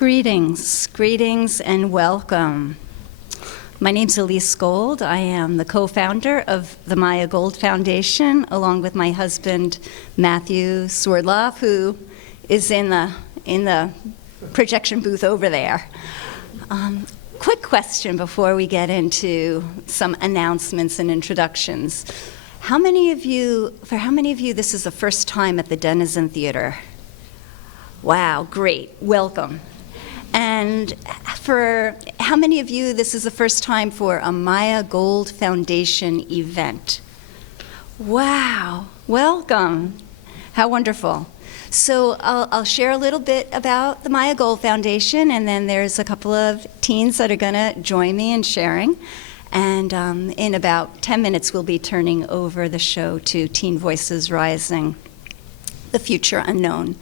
Greetings and welcome. My name's Elise Gold. I am the co-founder of the Maya Gold Foundation, along with my husband, Matthew Swerdloff, who is in the projection booth over there. Quick question before we get into some announcements and introductions. For how many of you this is the first time at the Denizen Theater? Wow, great, welcome. And for how many of you this is the first time for a Maya Gold Foundation event? Wow, welcome. How wonderful. So I'll share a little bit about the Maya Gold Foundation, and then there's a couple of teens that are going to join me in sharing. And in about 10 minutes, we'll be turning over the show to Teen Voices Rising, the future unknown.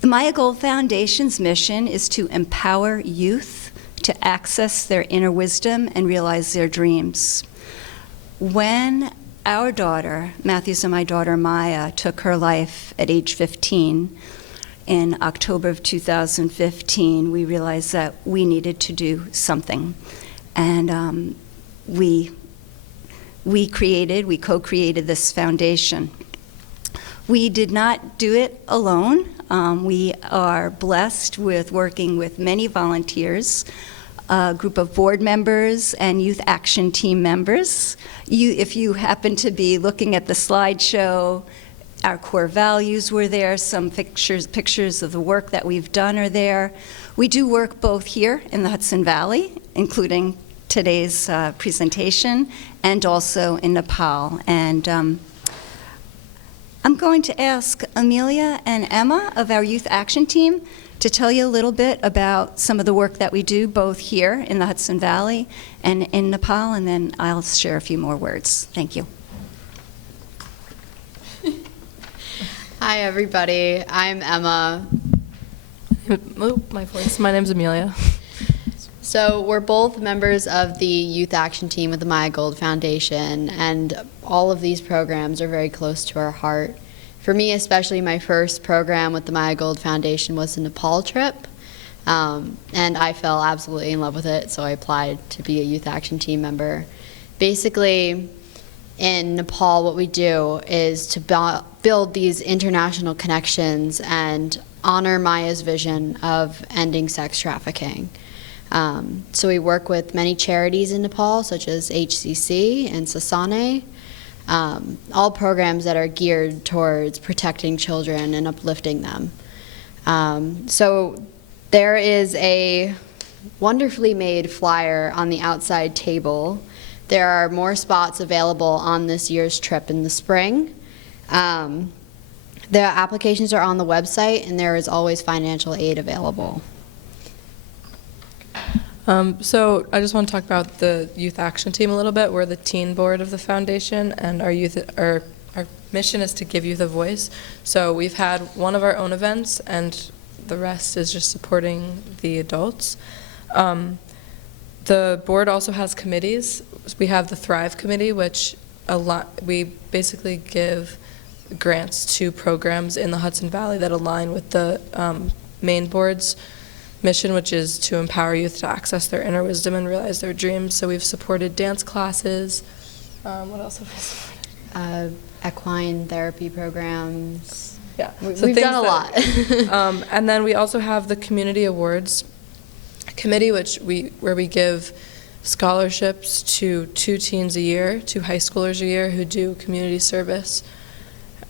The Maya Gold Foundation's mission is to empower youth to access their inner wisdom and realize their dreams. When our daughter, Matthew's and my daughter Maya, took her life at age 15 in October of 2015, we realized that we needed to do something. And we co-created this foundation. We did not do it alone. We are blessed with working with many volunteers, a group of board members and youth action team members. If you happen to be looking at the slideshow, our core values were there, some pictures of the work that we've done are there. We do work both here in the Hudson Valley, including today's presentation, and also in Nepal. And I'm going to ask Amelia and Emma of our Youth Action Team to tell you a little bit about some of the work that we do both here in the Hudson Valley and in Nepal, and then I'll share a few more words. Thank you. Hi, everybody. I'm Emma. My voice. My name's Amelia. So we're both members of the Youth Action Team with the Maya Gold Foundation, and all of these programs are very close to our heart. For me, especially, my first program with the Maya Gold Foundation was the Nepal trip, and I fell absolutely in love with it, so I applied to be a Youth Action Team member. Basically, in Nepal, what we do is to build these international connections and honor Maya's vision of ending sex trafficking. So we work with many charities in Nepal, such as HCC and Sasane, all programs that are geared towards protecting children and uplifting them. So there is a wonderfully made flyer on the outside table. There are more spots available on this year's trip in the spring. The applications are on the website, and there is always financial aid available. So I just want to talk about the Youth Action Team a little bit. We're the teen board of the foundation, and our mission is to give youth a voice. So we've had one of our own events, and the rest is just supporting the adults. The board also has committees. We have the Thrive Committee, which we basically give grants to programs in the Hudson Valley that align with the main board's mission, which is to empower youth to access their inner wisdom and realize their dreams. So we've supported dance classes. What else have we supported? Equine therapy programs. Yeah, we've done a lot. And then we also have the Community Awards Committee, where we give scholarships to 2 teens a year, 2 high schoolers a year who do community service.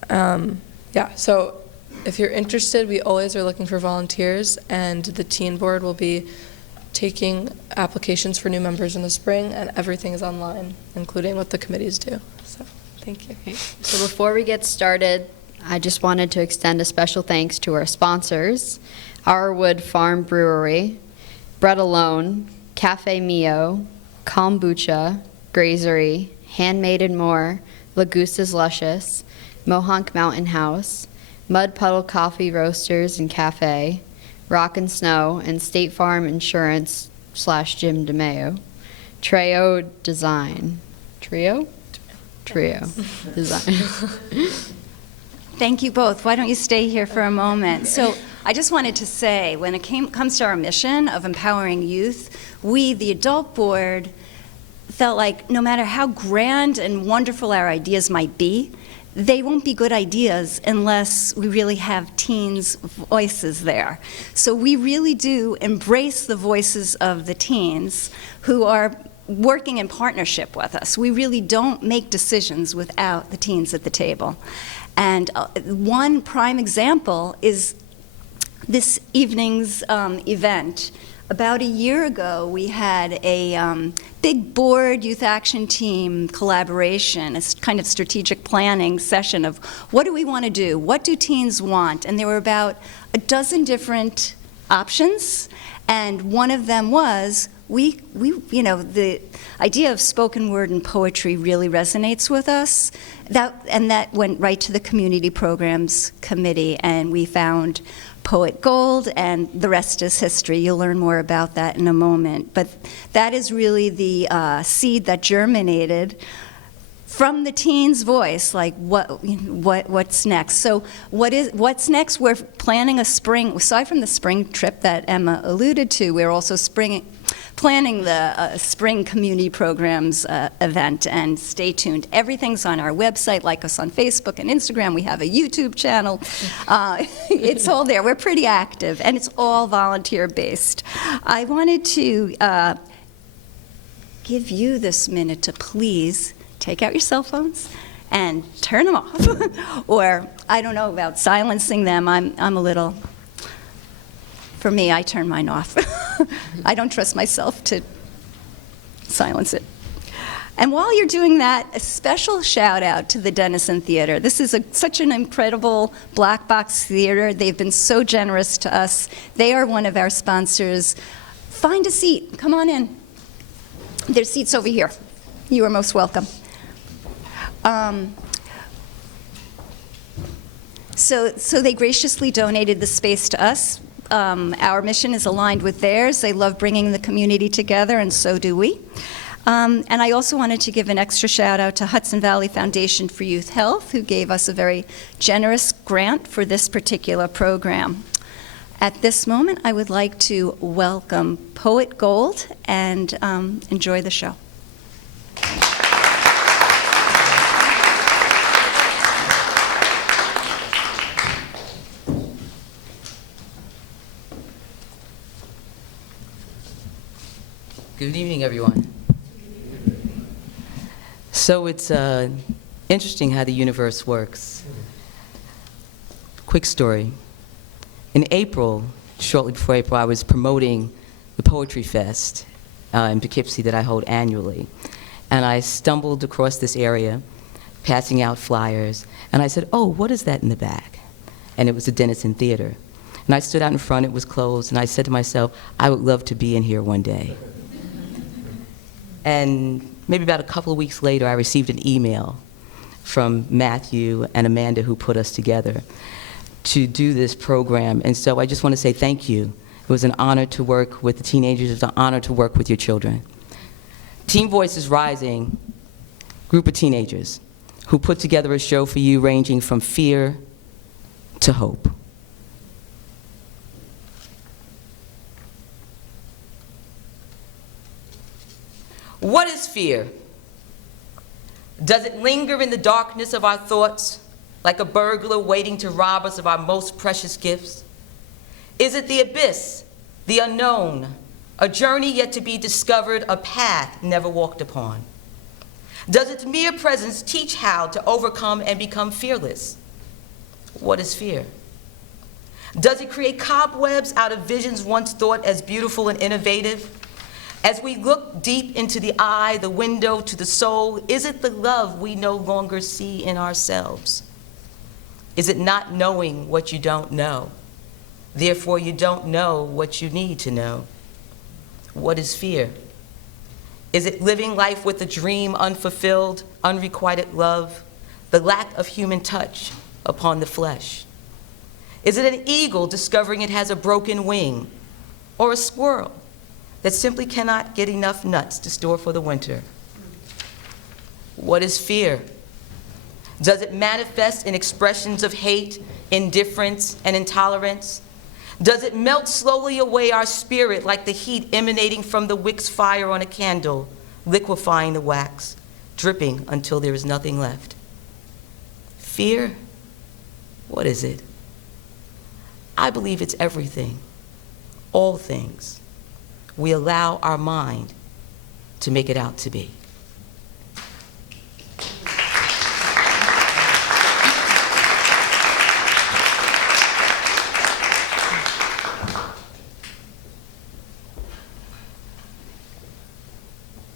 So if you're interested, we always are looking for volunteers, and the teen board will be taking applications for new members in the spring, and everything is online, including what the committees do. So thank you. Okay. So before we get started, I just wanted to extend a special thanks to our sponsors, Our Wood Farm Brewery, Bread Alone, Cafe Mio, Kombucha, Grazery, Handmade and More, Lagusta's Luscious, Mohonk Mountain House, Mud Puddle Coffee Roasters and Cafe, Rock and Snow, and State Farm Insurance / Jim DeMeo, Trio Design. Trio Design. Thank you both. Why don't you stay here for a moment? So I just wanted to say, when it comes to our mission of empowering youth, we, the adult board, felt like no matter how grand and wonderful our ideas might be, they won't be good ideas unless we really have teens' voices there. So we really do embrace the voices of the teens who are working in partnership with us. We really don't make decisions without the teens at the table. And one prime example is this evening's event. About a year ago, we had a big board youth action team collaboration, a kind of strategic planning session of what do we want to do? What do teens want? And there were about a dozen different options, and one of them was the idea of spoken word and poetry really resonates with us. That went right to the Community Programs Committee, and we found Poet Gold, and the rest is history. You'll learn more about that in a moment. But that is really the seed that germinated from the teen's voice, like what's next. So what's next? We're planning a spring, aside from the spring trip that Emma alluded to, we're also planning the spring community programs event, and stay tuned. Everything's on our website. Like us on Facebook and Instagram. We have a YouTube channel. It's all there. We're pretty active, and it's all volunteer-based. I wanted to give you this minute to please take out your cell phones and turn them off. Or, I don't know about silencing them. I'm a little... For me, I turn mine off. I don't trust myself to silence it. And while you're doing that, a special shout out to the Denison Theater. This is such an incredible black box theater. They've been so generous to us. They are one of our sponsors. Find a seat. Come on in. There's seats over here. You are most welcome. So they graciously donated the space to us. Our mission is aligned with theirs. They love bringing the community together, and so do we. And I also wanted to give an extra shout out to Hudson Valley Foundation for Youth Health, who gave us a very generous grant for this particular program. At this moment, I would like to welcome Poet Gold and enjoy the show. Good evening, everyone. So it's interesting how the universe works. Quick story. In April, shortly before April, I was promoting the Poetry Fest in Poughkeepsie that I hold annually. And I stumbled across this area, passing out flyers, and I said, oh, what is that in the back? And it was the Denison Theater. And I stood out in front, it was closed, and I said to myself, I would love to be in here one day. And maybe about a couple of weeks later, I received an email from Matthew and Amanda, who put us together to do this program. And so I just want to say thank you. It was an honor to work with the teenagers. It was an honor to work with your children. Teen Voices Rising, group of teenagers who put together a show for you ranging from fear to hope. What is fear? Does it linger in the darkness of our thoughts, like a burglar waiting to rob us of our most precious gifts? Is it the abyss, the unknown, a journey yet to be discovered, a path never walked upon? Does its mere presence teach how to overcome and become fearless? What is fear? Does it create cobwebs out of visions once thought as beautiful and innovative? As we look deep into the eye, the window to the soul, is it the love we no longer see in ourselves? Is it not knowing what you don't know? Therefore, you don't know what you need to know. What is fear? Is it living life with a dream unfulfilled, unrequited love, the lack of human touch upon the flesh? Is it an eagle discovering it has a broken wing, or a squirrel that simply cannot get enough nuts to store for the winter? What is fear? Does it manifest in expressions of hate, indifference, and intolerance? Does it melt slowly away our spirit like the heat emanating from the wick's fire on a candle, liquefying the wax, dripping until there is nothing left? Fear? What is it? I believe it's everything, all things we allow our mind to make it out to be.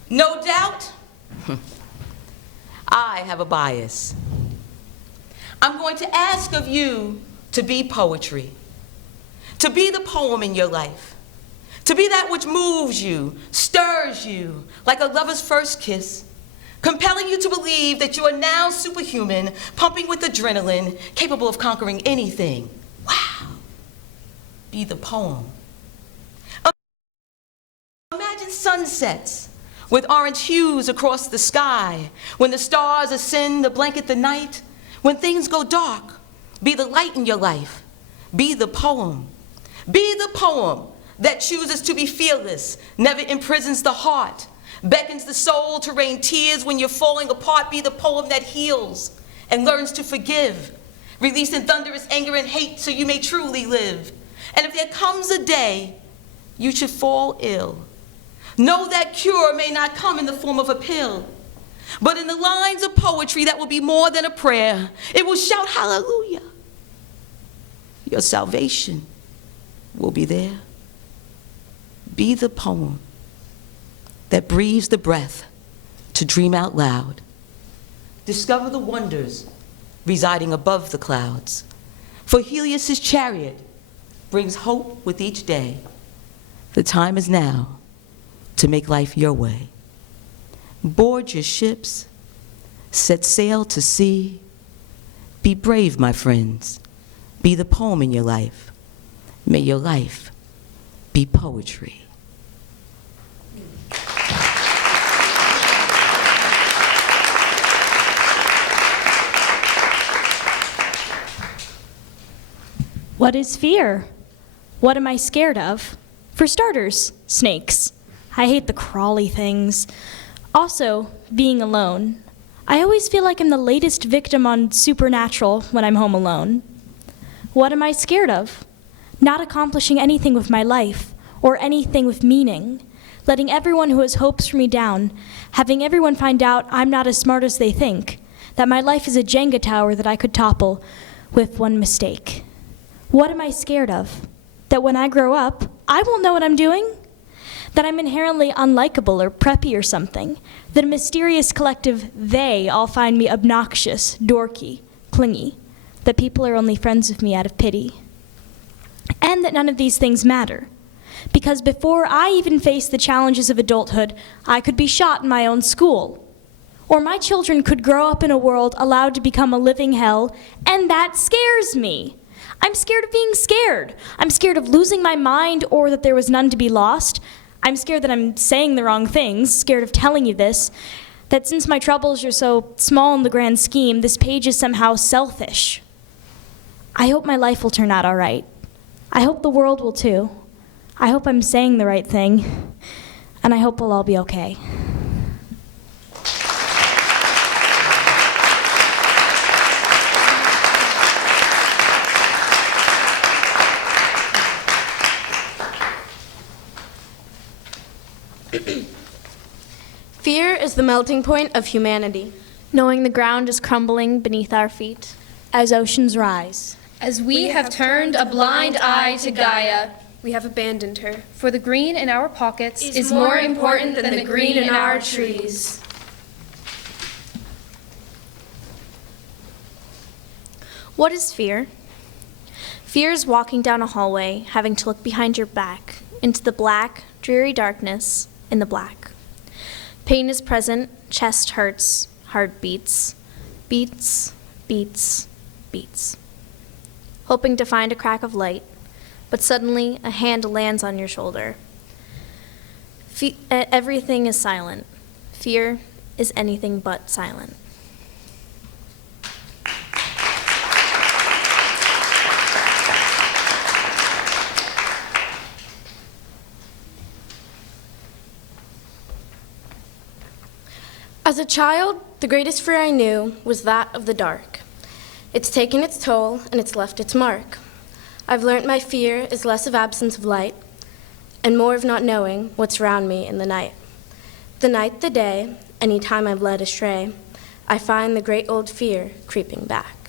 No doubt, I have a bias. I'm going to ask of you to be poetry, to be the poem in your life, to be that which moves you, stirs you, like a lover's first kiss, compelling you to believe that you are now superhuman, pumping with adrenaline, capable of conquering anything. Wow. Be the poem. Imagine sunsets with orange hues across the sky, when the stars ascend to blanket the night, when things go dark. Be the light in your life. Be the poem. Be the poem that chooses to be fearless, never imprisons the heart, beckons the soul to rain tears when you're falling apart. Be the poem that heals and learns to forgive, releasing thunderous anger and hate so you may truly live. And if there comes a day you should fall ill, know that cure may not come in the form of a pill, but in the lines of poetry that will be more than a prayer. It will shout hallelujah. Your salvation will be there. Be the poem that breathes the breath to dream out loud. Discover the wonders residing above the clouds. For Helios's chariot brings hope with each day. The time is now to make life your way. Board your ships, set sail to sea. Be brave, my friends. Be the poem in your life. May your life be poetry. What is fear? What am I scared of? For starters, snakes. I hate the crawly things. Also, being alone. I always feel like I'm the latest victim on Supernatural when I'm home alone. What am I scared of? Not accomplishing anything with my life, or anything with meaning. Letting everyone who has hopes for me down. Having everyone find out I'm not as smart as they think. That my life is a Jenga tower that I could topple with one mistake. What am I scared of? That when I grow up, I won't know what I'm doing? That I'm inherently unlikable or preppy or something? That a mysterious collective they all find me obnoxious, dorky, clingy? That people are only friends with me out of pity? And that none of these things matter. Because before I even face the challenges of adulthood, I could be shot in my own school. Or my children could grow up in a world allowed to become a living hell, and that scares me. I'm scared of being scared. I'm scared of losing my mind or that there was none to be lost. I'm scared that I'm saying the wrong things, scared of telling you this, that since my troubles are so small in the grand scheme, this page is somehow selfish. I hope my life will turn out all right. I hope the world will too. I hope I'm saying the right thing, and I hope we'll all be okay. Fear is the melting point of humanity. Knowing the ground is crumbling beneath our feet. As oceans rise. As we have turned a blind eye to Gaia, We have abandoned her. for the green in our pockets is more important than the green in our trees. What is fear? Fear is walking down a hallway, having to look behind your back, into the black, dreary darkness in the black. Pain is present, chest hurts, heart beats, beats, beats, beats. Hoping to find a crack of light, but suddenly a hand lands on your shoulder. Everything is silent. Fear is anything but silent. As a child, the greatest fear I knew was that of the dark. It's taken its toll and it's left its mark. I've learnt my fear is less of absence of light and more of not knowing what's around me in the night. The night, the day, any time I've led astray, I find the great old fear creeping back.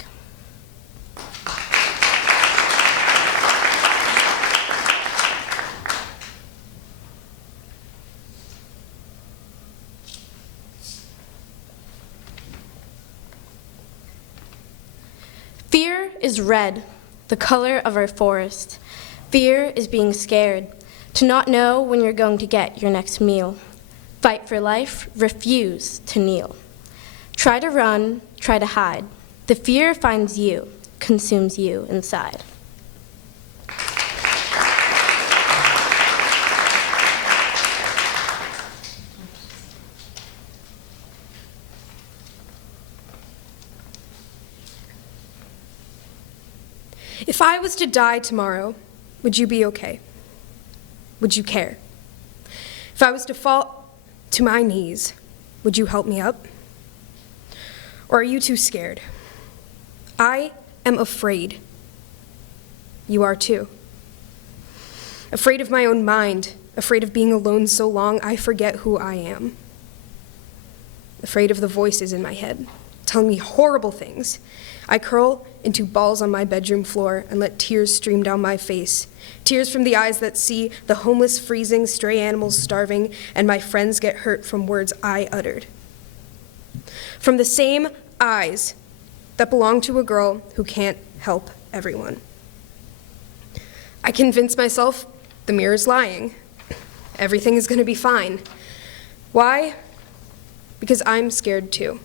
Fear is red, the color of our forest. Fear is being scared, to not know when you're going to get your next meal. Fight for life, refuse to kneel. Try to run, try to hide. The fear finds you, consumes you inside. If I was to die tomorrow, would you be okay? Would you care? If I was to fall to my knees, would you help me up? Or are you too scared? I am afraid. You are too. Afraid of my own mind, afraid of being alone so long I forget who I am. Afraid of the voices in my head, telling me horrible things. I curl into balls on my bedroom floor and let tears stream down my face. Tears from the eyes that see the homeless freezing, stray animals starving, and my friends get hurt from words I uttered. From the same eyes that belong to a girl who can't help everyone. I convince myself the mirror's lying. Everything is going to be fine. Why? Because I'm scared too.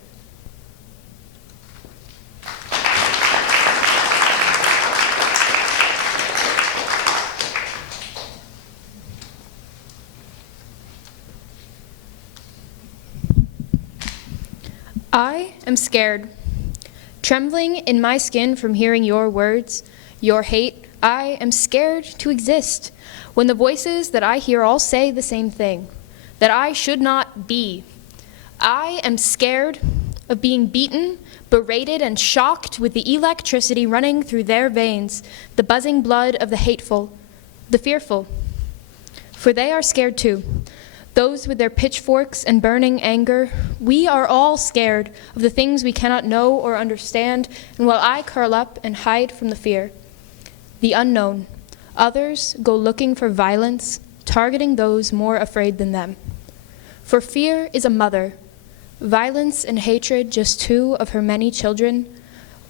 I am scared. Trembling in my skin from hearing your words, your hate, I am scared to exist when the voices that I hear all say the same thing, that I should not be. I am scared of being beaten, berated, and shocked with the electricity running through their veins, the buzzing blood of the hateful, the fearful. For they are scared too. Those with their pitchforks and burning anger, we are all scared of the things we cannot know or understand, and while I curl up and hide from the fear, the unknown, others go looking for violence, targeting those more afraid than them. For fear is a mother, violence and hatred just two of her many children,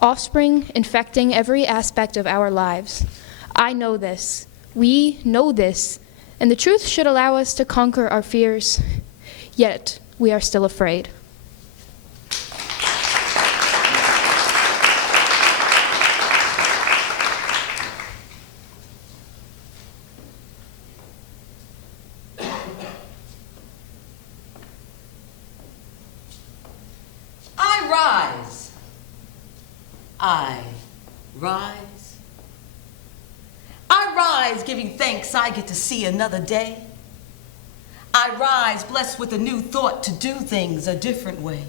offspring infecting every aspect of our lives. I know this, we know this, and the truth should allow us to conquer our fears, yet we are still afraid. I rise. I rise. I rise giving thanks I get to see another day. I rise blessed with a new thought to do things a different way.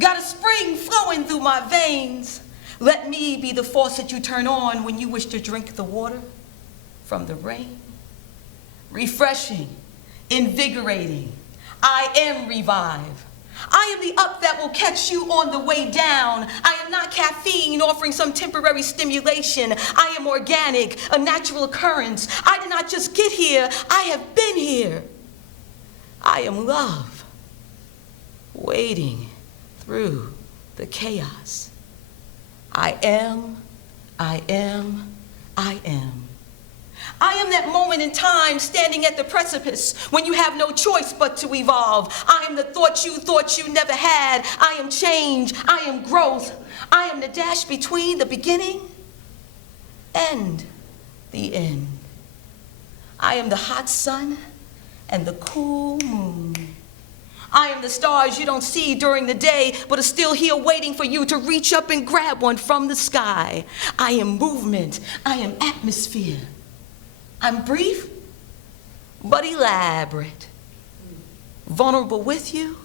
Got a spring flowing through my veins. Let me be the faucet you turn on when you wish to drink the water from the rain. Refreshing, invigorating, I am revive. I am the up that will catch you on the way down. I am not caffeine offering some temporary stimulation. I am organic, a natural occurrence. I did not just get here, I have been here. I am love, wading through the chaos. I am, I am, I am. I am that moment in time standing at the precipice when you have no choice but to evolve. I am the thought you never had. I am change. I am growth. I am the dash between the beginning and the end. I am the hot sun and the cool moon. I am the stars you don't see during the day, but are still here waiting for you to reach up and grab one from the sky. I am movement. I am atmosphere. I'm brief, but elaborate. Vulnerable with you,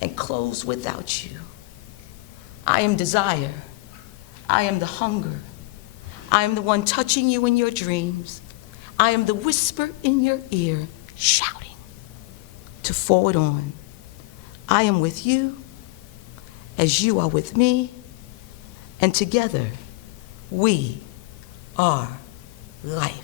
and close without you. I am desire. I am the hunger. I am the one touching you in your dreams. I am the whisper in your ear, shouting to forward on. I am with you as you are with me, and together we are life.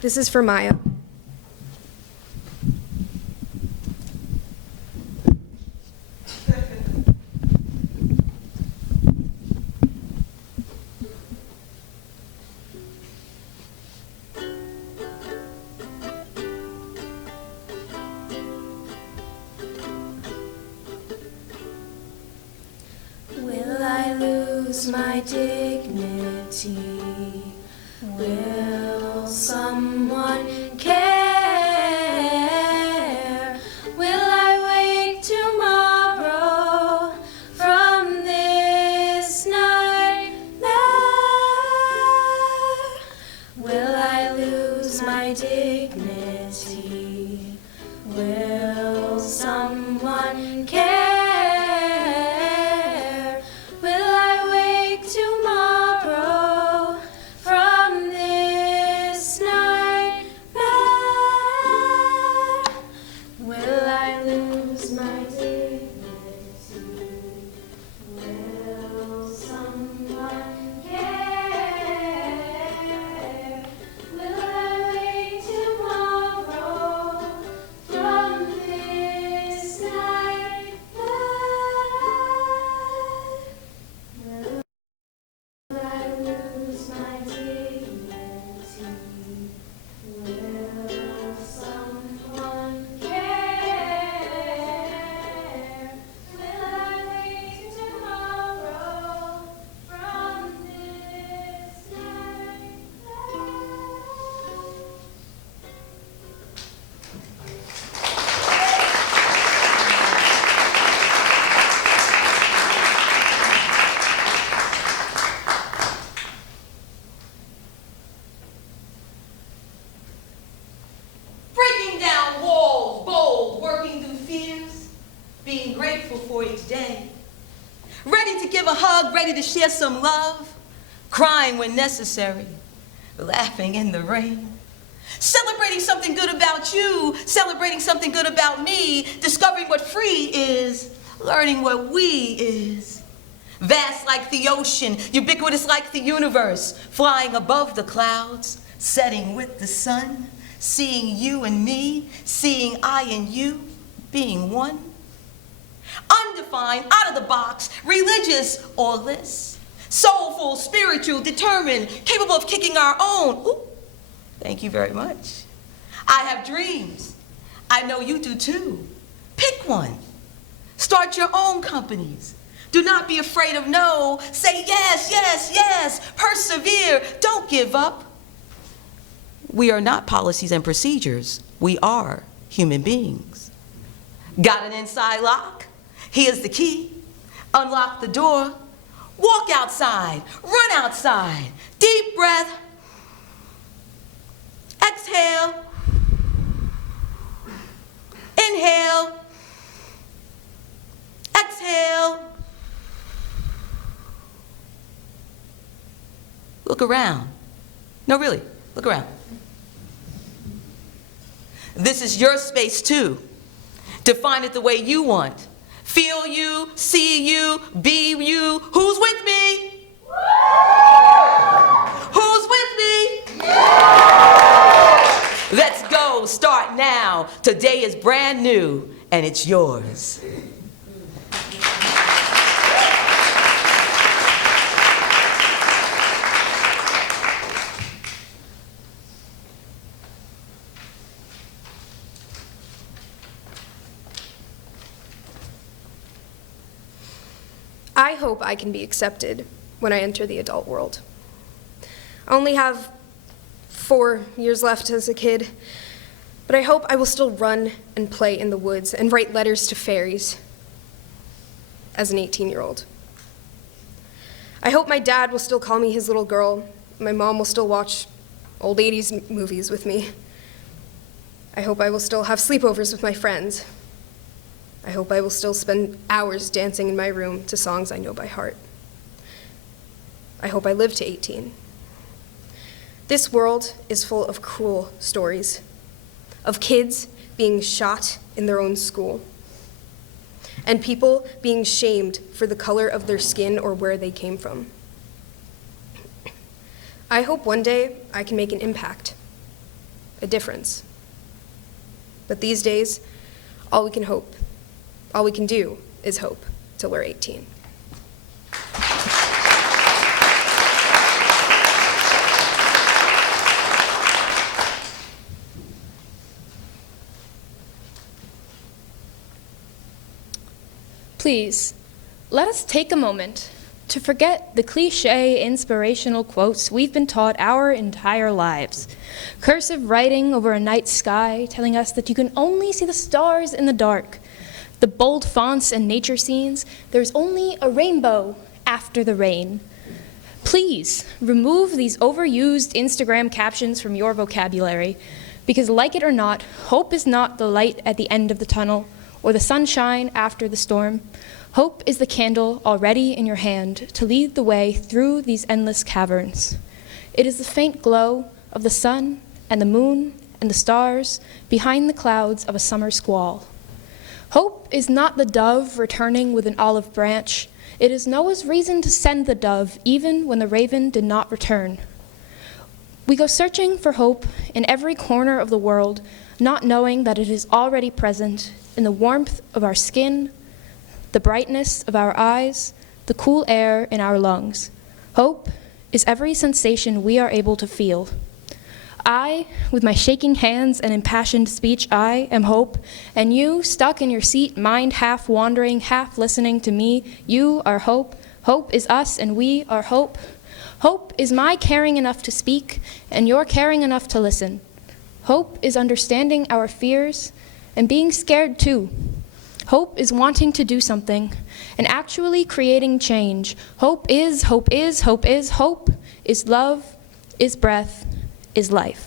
This is for Maya. Will I lose my dignity? Will someone care? Will I wake tomorrow from this nightmare? Will I lose my dignity? Will someone care? Will I wake tomorrow from this nightmare? Will I lose my dignity? Will someone care? Will I wake tomorrow from this nightmare? Will I lose my dignity? Will someone care? Will I wake tomorrow from this Breaking down walls, bold, working through fears, being grateful for each day. Ready to give a hug, ready to share some love, crying when necessary, laughing in the rain. Celebrating something good about you, celebrating something good about me, discovering what free is, learning what we is. Vast like the ocean, ubiquitous like the universe, flying above the clouds, setting with the sun, seeing you and me, seeing I and you, being one. Undefined, out of the box, religious or less, soulful, spiritual, determined, capable of kicking our own. Ooh, thank you very much. I have dreams. I know you do too. Pick one. Start your own companies. Do not be afraid of no. Say yes, yes, yes. Persevere. Don't give up. We are not policies and procedures. We are human beings. Got an inside lock? Here's the key. Unlock the door. Walk outside. Run outside. Deep breath. Exhale. Inhale. Exhale. Look around. No, really, look around. This is your space too. Define it the way you want. Feel you, see you, be you. Who's with me? Who's with me? Let's go, start now. Today is brand new and it's yours. I hope I can be accepted when I enter the adult world. I only have 4 years left as a kid, but I hope I will still run and play in the woods and write letters to fairies as an 18-year-old. I hope my dad will still call me his little girl. My mom will still watch old 80s movies with me. I hope I will still have sleepovers with my friends. I hope I will still spend hours dancing in my room to songs I know by heart. I hope I live to 18. This world is full of cruel stories, of kids being shot in their own school, and people being shamed for the color of their skin or where they came from. I hope one day I can make an impact, a difference. But these days, all we can do is hope till we're 18. Please, let us take a moment to forget the cliché inspirational quotes we've been taught our entire lives. Cursive writing over a night sky telling us that you can only see the stars in the dark. The bold fonts and nature scenes, there's only a rainbow after the rain. Please remove these overused Instagram captions from your vocabulary, because like it or not, hope is not the light at the end of the tunnel or the sunshine after the storm. Hope is the candle already in your hand to lead the way through these endless caverns. It is the faint glow of the sun and the moon and the stars behind the clouds of a summer squall. Hope is not the dove returning with an olive branch. It is Noah's reason to send the dove even when the raven did not return. We go searching for hope in every corner of the world, not knowing that it is already present in the warmth of our skin, the brightness of our eyes, the cool air in our lungs. Hope is every sensation we are able to feel. I, with my shaking hands and impassioned speech, I am hope, and you, stuck in your seat, mind half wandering, half listening to me, you are hope. Hope is us, and we are hope. Hope is my caring enough to speak, and your caring enough to listen. Hope is understanding our fears, and being scared too. Hope is wanting to do something, and actually creating change. Hope is love, is breath, is life.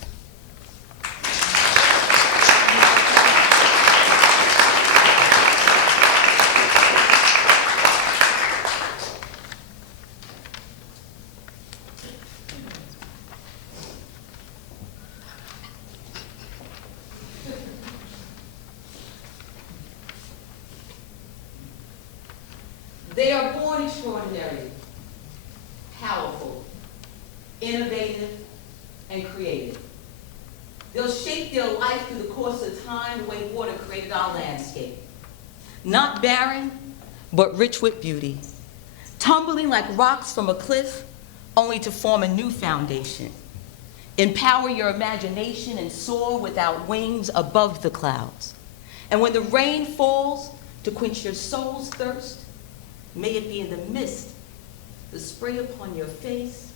They are born extraordinary, powerful, innovative, and creative. They'll shape their life through the course of time the way water created our landscape. Not barren, but rich with beauty. Tumbling like rocks from a cliff, only to form a new foundation. Empower your imagination and soar without wings above the clouds. And when the rain falls to quench your soul's thirst, may it be in the mist, the spray upon your face,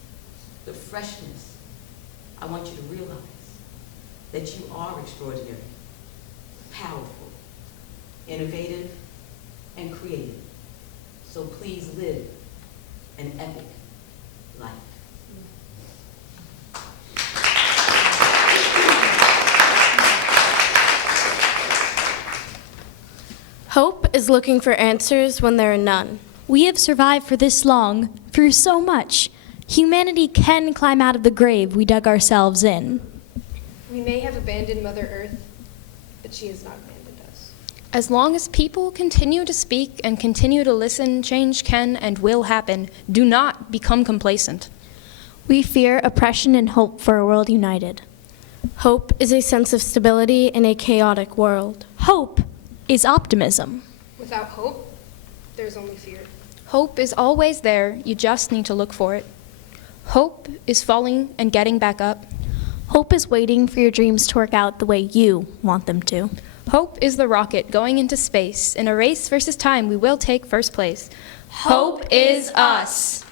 the freshness. I want you to realize that you are extraordinary, powerful, innovative, and creative. So please live an epic life. Hope is looking for answers when there are none. We have survived for this long, through so much. Humanity can climb out of the grave we dug ourselves in. We may have abandoned Mother Earth, but she has not abandoned us. As long as people continue to speak and continue to listen, change can and will happen. Do not become complacent. We fear oppression and hope for a world united. Hope is a sense of stability in a chaotic world. Hope is optimism. Without hope, there's only fear. Hope is always there, you just need to look for it. Hope is falling and getting back up. Hope is waiting for your dreams to work out the way you want them to. Hope is the rocket going into space. In a race versus time, we will take first place. Hope is us.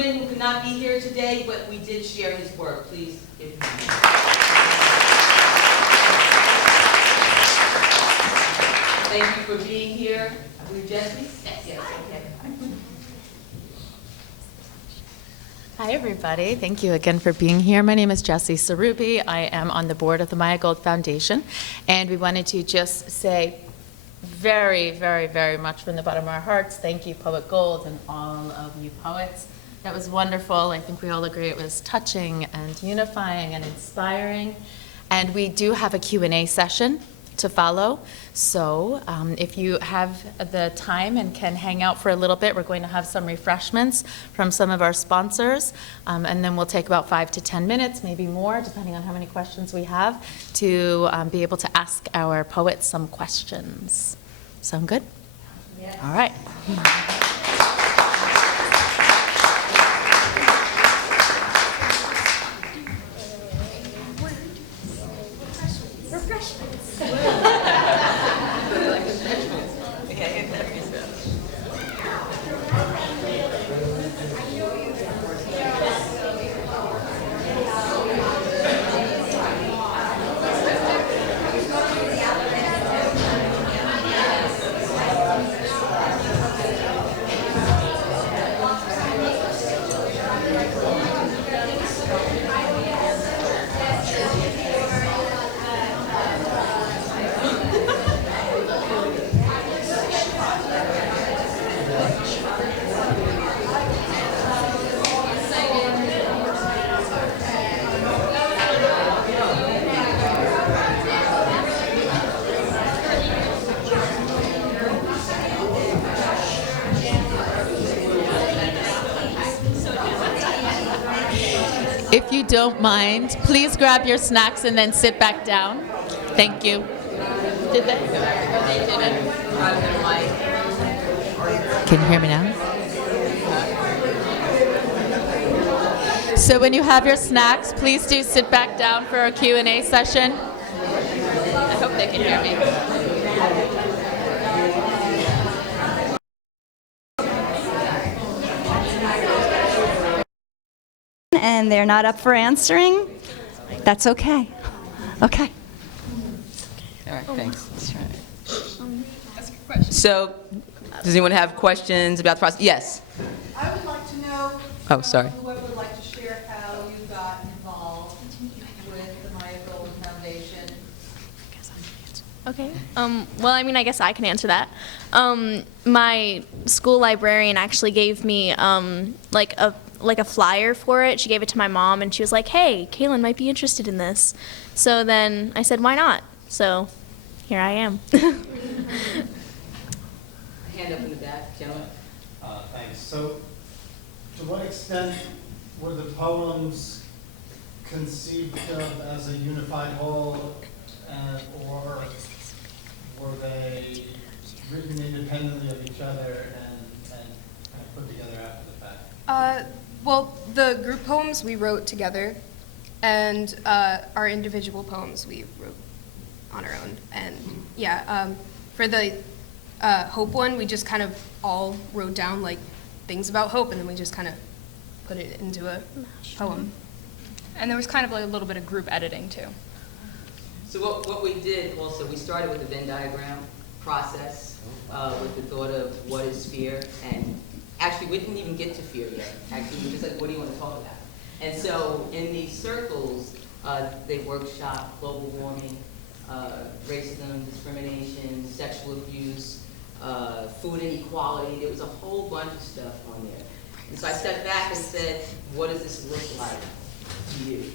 Zimmerman, who could not be here today, but we did share his work. Please give him a hand. Thank you for being here. I believe Jesse? Yes, okay. Hi, everybody. Thank you again for being here. My name is Jessie Sarubi. I am on the board of the Maya Gold Foundation, and we wanted to just say very, very, very much from the bottom of our hearts, thank you, Poet Gold, and all of you poets. That was wonderful. I think we all agree it was touching and unifying and inspiring. And we do have a Q&A session to follow. So if you have the time and can hang out for a little bit, we're going to have some refreshments from some of our sponsors. And then we'll take about 5 to 10 minutes, maybe more, depending on how many questions we have, to be able to ask our poets some questions. Sound good? Yes. All right. If you don't mind, please grab your snacks and then sit back down. Thank you. Did they? Oh, they didn't. Can you hear me now? So when you have your snacks, please do sit back down for our Q&A session. I hope they can hear me. And they're not up for answering, that's okay. Okay. All right, thanks. So, does anyone have questions about the process? Yes. I would like to know. Oh, sorry. Whoever would like to share how you got involved with the Maya Gold Foundation. Okay. Well, I mean, I guess I can answer that. My school librarian actually gave me like a flyer for it. She gave it to my mom, and she was like, "Hey, Kaylin might be interested in this." So then I said, "Why not?" So here I am. Hand up in the back, gentlemen. Thanks. So, to what extent were the poems conceived of as a unified whole, or were they written independently of each other and kind of put together after the fact? Well, the group poems we wrote together, and our individual poems we wrote on our own. And yeah, for the hope one, we just kind of all wrote down like things about hope, and then we just kind of put it into a poem. And there was kind of like a little bit of group editing too. So what we did also, we started with the Venn diagram process with the thought of what is fear, and actually we didn't even get to fear yet. Actually, we were just like, what do you want to talk about? And so in these circles, they workshop global warming, racism, discrimination, sexual abuse, food inequality. There was a whole bunch of stuff on there. And so I stepped back and said, what does this look like to you?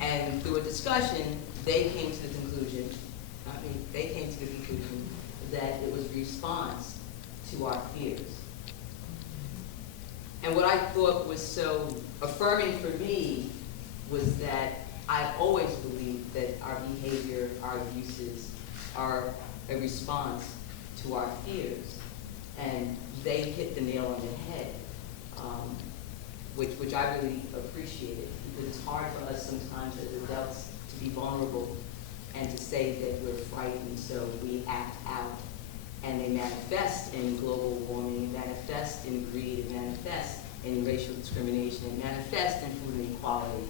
And through a discussion, they came to the conclusion, that it was a response to our fears. And what I thought was so affirming for me was that I've always believed that our behavior, our abuses, are a response to our fears. And they hit the nail on the head, which I really appreciated, because it's hard for us sometimes as adults to be vulnerable and to say that we're frightened, so we act out. And they manifest in global warming, manifest in greed, manifest any racial discrimination and manifest in food inequality.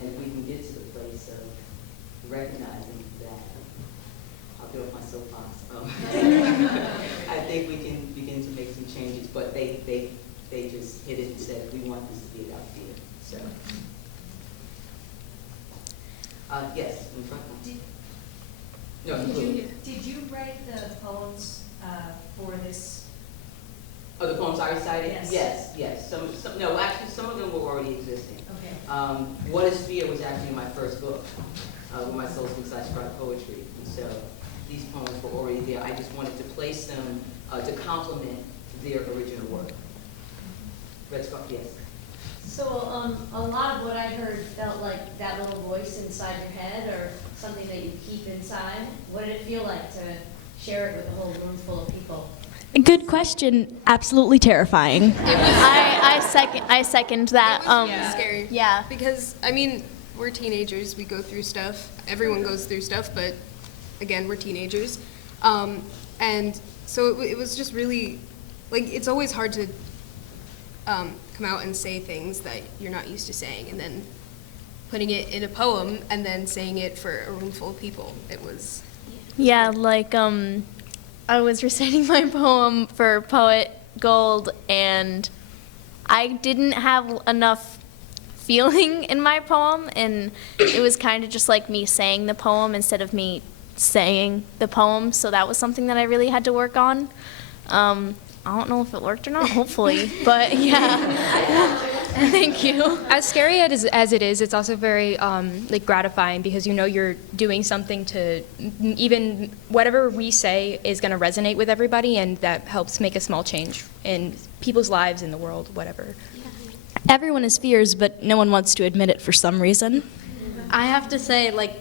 And if we can get to the place of recognizing that, I'll do it my soapbox. I think we can begin to make some changes, but they just hit it and said, we want this to be about fear. So, yes, in front. No, Did you write the poems for this? Oh, the poems I recited? Yes. Yes. No, actually, some of them were already existing. Okay. What is Fear was actually my first book, with my Soul Speaks I Scribe Poetry. And so these poems were already there. I just wanted to place them to complement their original work. Red Scarf, yes. So a lot of what I heard felt like that little voice inside your head or something that you keep inside. What did it feel like to share it with a whole room full of people? Good question. Absolutely terrifying. I second that. It was really scary. Yeah. Because, I mean, we're teenagers. We go through stuff. Everyone goes through stuff, but again, we're teenagers. And so it was just really, like, it's always hard to come out and say things that you're not used to saying, and then putting it in a poem and then saying it for a room full of people. It was... Yeah, like I was reciting my poem for Poet Gold, and I didn't have enough feeling in my poem, and it was kind of just like me saying the poem instead of me saying the poem, so that was something that I really had to work on. I don't know if it worked or not, hopefully, but yeah. Thank you. As scary as it is, it's also very like gratifying because you know you're doing something to even whatever we say is going to resonate with everybody, and that helps make a small change in people's lives, in the world, whatever. Everyone has fears, but no one wants to admit it for some reason. I have to say, like,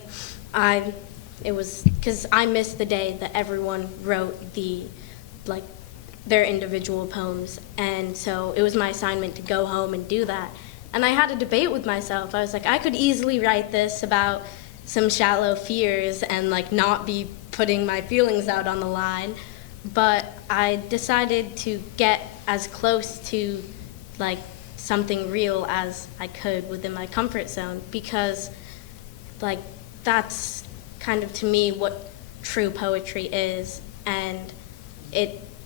it was because I missed the day that everyone wrote their individual poems, and so it was my assignment to go home and do that. And I had a debate with myself. I was like, I could easily write this about some shallow fears and like not be putting my feelings out on the line, but I decided to get as close to like something real as I could within my comfort zone, because like that's kind of to me what true poetry is, and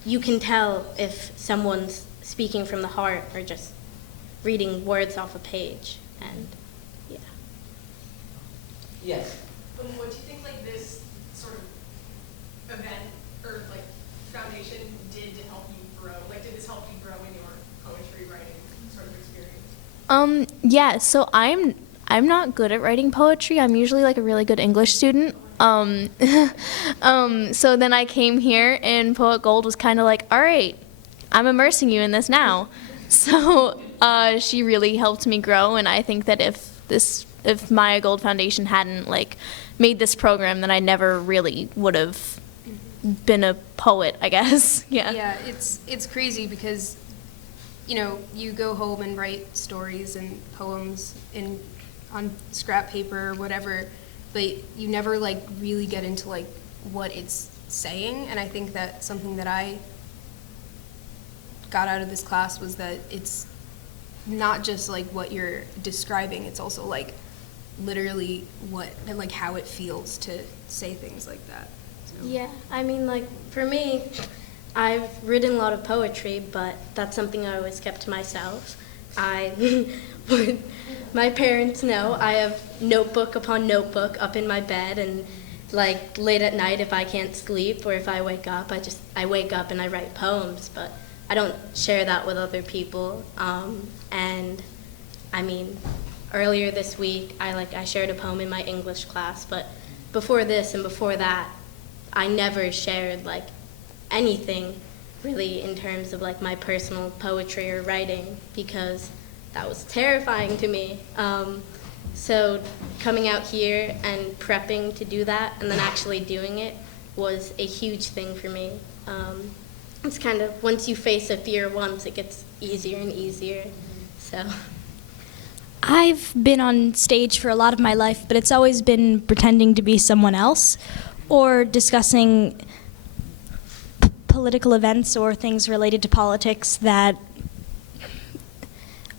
you can tell if someone's speaking from the heart or just reading words off a page, and yeah. Yes. What do you think like this sort of event or like foundation did to help you grow? Like, did this help you grow in your poetry writing sort of experience? Yeah, so I'm not good at writing poetry. I'm usually like a really good English student. So then I came here, and Poet Gold was kind of like, all right, I'm immersing you in this now. So she really helped me grow, and I think that if Maya Gold Foundation hadn't like made this program, then I never really would have been a poet, I guess. Yeah. Yeah, it's crazy because, you know, you go home and write stories and poems on scrap paper or whatever, but you never like really get into like what it's saying. And I think that something that I got out of this class was that it's not just like what you're describing, it's also like literally what and like how it feels to say things like that. So. Yeah, I mean, like for me, I've written a lot of poetry, but that's something I always kept to myself. My parents know I have notebook upon notebook up in my bed, and like late at night if I can't sleep or if I wake up, I wake up and I write poems, but I don't share that with other people. And I mean, earlier this week I shared a poem in my English class, but before this and before that, I never shared like anything really in terms of like my personal poetry or writing, because that was terrifying to me. So coming out here and prepping to do that and then actually doing it was a huge thing for me. It's kind of, once you face a fear once, it gets easier and easier, so. I've been on stage for a lot of my life, but it's always been pretending to be someone else or discussing political events or things related to politics that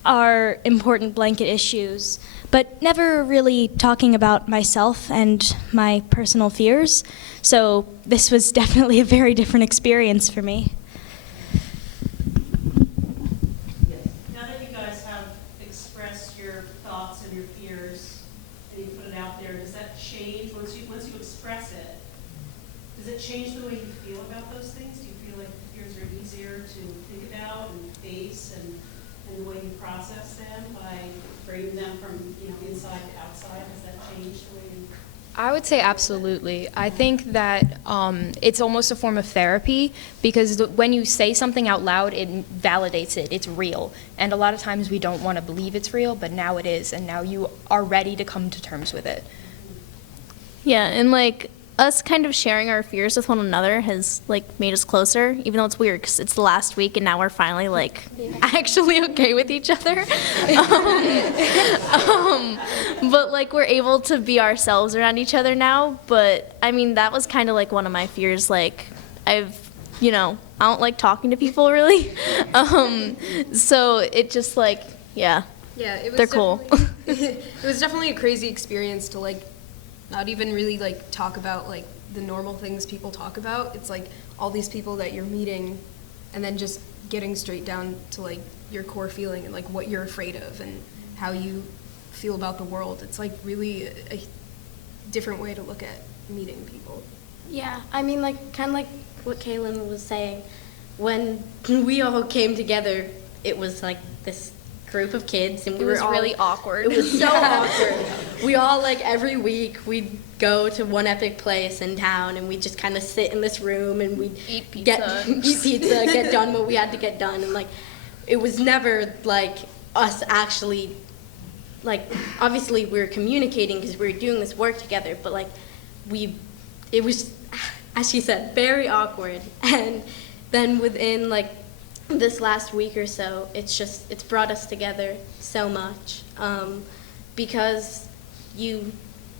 our important blanket issues, but never really talking about myself and my personal fears. So this was definitely a very different experience for me. Now that you guys have expressed your thoughts and your fears, and you put it out there, does that change once you express it? Does it change the way you feel about those things? Do you feel like the fears are easier to think about and face, and the way you process them by bringing them from inside to outside? Has that changed the way you? I would say absolutely. I think that it's almost a form of therapy because when you say something out loud, it validates it. It's real. And a lot of times we don't want to believe it's real, but now it is. And now you are ready to come to terms with it. Yeah, and like us kind of sharing our fears with one another has like made us closer, even though it's weird because it's the last week and now we're finally like actually okay with each other. But like we're able to be ourselves around each other now. But I mean, that was kind of like one of my fears. Like I don't like talking to people really. So it just like, yeah, it was they're cool. It was definitely a crazy experience to like not even really like talk about like the normal things people talk about. It's like all these people that you're meeting and then just getting straight down to like your core feeling and like what you're afraid of and how you feel about the world. It's like really a different way to look at meeting people. Yeah, I mean, like, kind of like what Kaylin was saying. When we all came together, it was like this group of kids, and It was really awkward. It was so awkward. We all, like, every week, we'd go to one epic place in town, and we'd just kind of sit in this room, and we'd Eat pizza. get done what we had to get done, and, like, it was never, like, us actually, like, obviously we were communicating because we were doing this work together, but, like, it was, as she said, very awkward. And then within, like, this last week or so, it's brought us together so much because you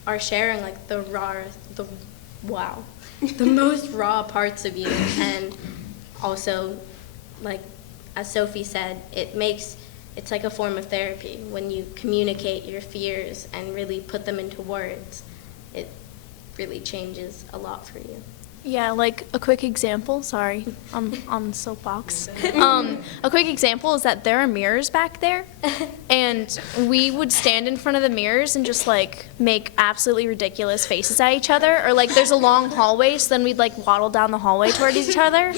are sharing, like, the most raw parts of you. And also, like, as Sophie said, it's like a form of therapy. When you communicate your fears and really put them into words, it really changes a lot for you. Yeah, like a quick example, sorry, I'm on the soapbox. A quick example is that there are mirrors back there, and we would stand in front of the mirrors and just like make absolutely ridiculous faces at each other, or like there's a long hallway, so then we'd like waddle down the hallway toward each other.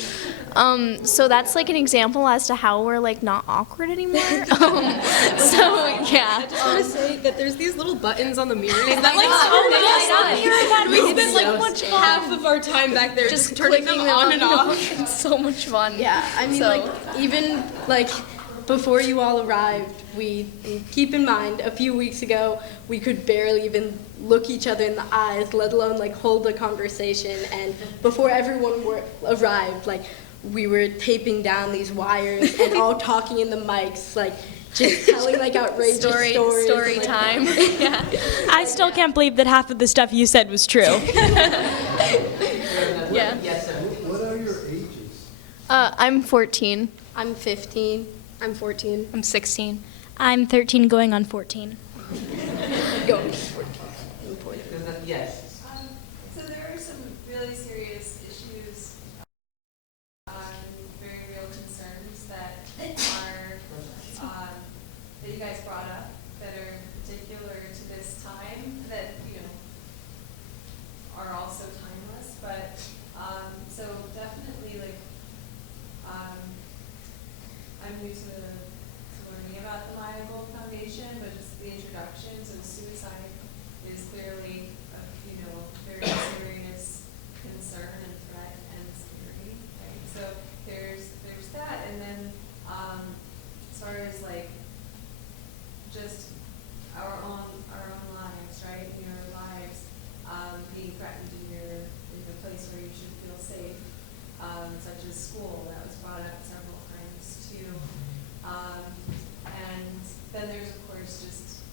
So that's like an example as to how we're like not awkward anymore. So yeah. I just want to say that there's these little buttons on the mirrors. Is that like we spend like half of our time back there just turning them on and off. It's so much fun. Yeah, I mean, like, even, like, before you all arrived, we, keep in mind, a few weeks ago, we could barely even look each other in the eyes, let alone, like, hold a conversation. And before everyone arrived, like, we were taping down these wires and all talking in the mics, like, just telling, like, outrageous stories. Story like, time. Yeah. I still can't believe that half of the stuff you said was true. Yeah. Yes, sir. What are your ages? I'm 14. I'm 15. I'm 14. I'm 16. I'm 13 going on 14. Go. Yes. So there are some really serious issues, very real concerns that are, that you guys brought up that are particular to this time that, are also timeless, but, so definitely like, I'm new to learning about the Maya Gold Foundation, but just the introduction, so suicide is clearly a, very serious concern and threat and scary, right? So there's that, and then, as far as like, just our own lives, right? Your lives, being threatened in the place where you should feel safe, such as school, that was brought up several times too. And then there's of course just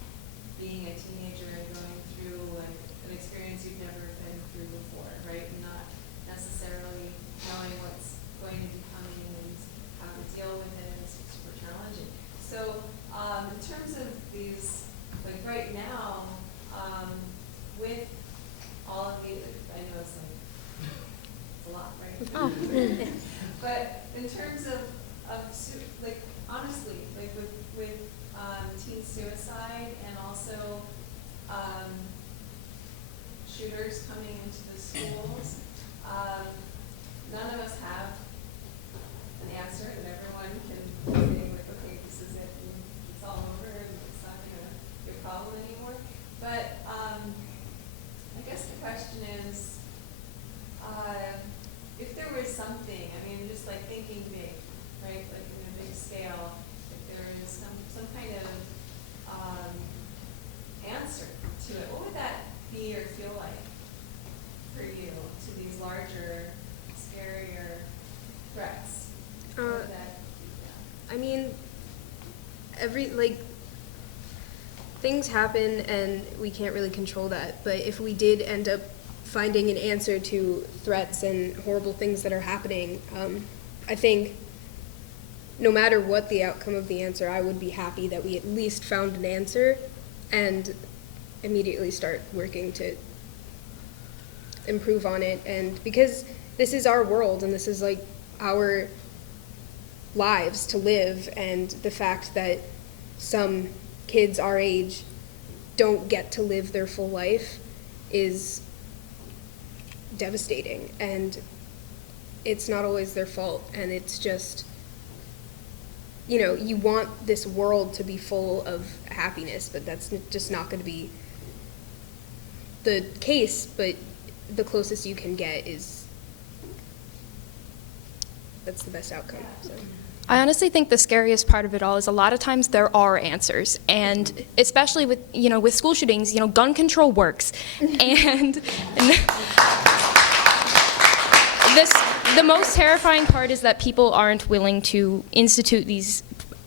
being a teenager and going through like an experience you've never been through before, right? And not necessarily knowing what's going to be coming and how to deal with it is super challenging. So suicide and also shooters coming into the schools. None of us have an answer, and everyone can say, like, okay, this is it, and it's all over, and it's not gonna be a problem anymore. But I guess the question is, if there was something, I mean, just like thinking big, right, like in a big scale, if there is some kind of answer to it, what would that be or feel like for you to these larger, scarier threats? What would that be? I mean, things happen and we can't really control that, but if we did end up finding an answer to threats and horrible things that are happening, I think no matter what the outcome of the answer, I would be happy that we at least found an answer and immediately start working to improve on it. And because this is our world and this is like our lives to live, and the fact that some kids our age don't get to live their full life is devastating, and it's not always their fault, and it's just, you know, you want this world to be full of happiness, but that's just not going to be the case. But the closest you can get is, that's the best outcome. So. I honestly think the scariest part of it all is a lot of times there are answers, and especially with, you know, with school shootings, you know, gun control works, and the most terrifying part is that people aren't willing to institute these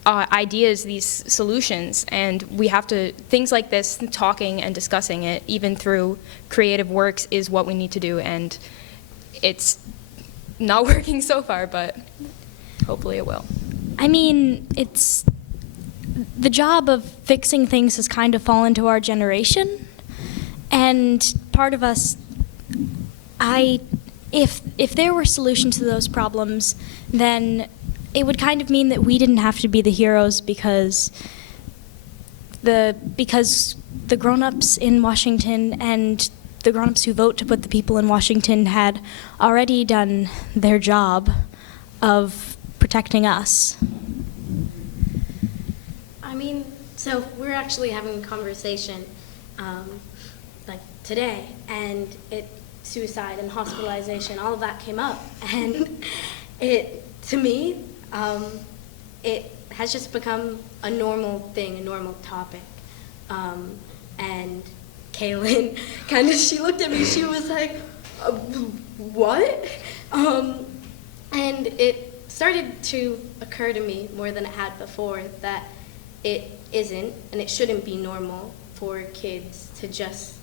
ideas, these solutions, and we have to, things like this, talking and discussing it, even through creative works, is what we need to do, and it's not working so far, but hopefully it will. I mean, it's the job of fixing things has kind of fallen to our generation, and part of us, if there were a solution to those problems, then it would kind of mean that we didn't have to be the heroes, because the grown-ups in Washington and the grown-ups who vote to put the people in Washington had already done their job of protecting us. I mean, so we're actually having a conversation like today, and suicide and hospitalization, all of that came up, and to me, it has just become a normal thing, a normal topic. And Kaylin she looked at me, she was like, what? And it started to occur to me more than it had before that it isn't and it shouldn't be normal for kids to just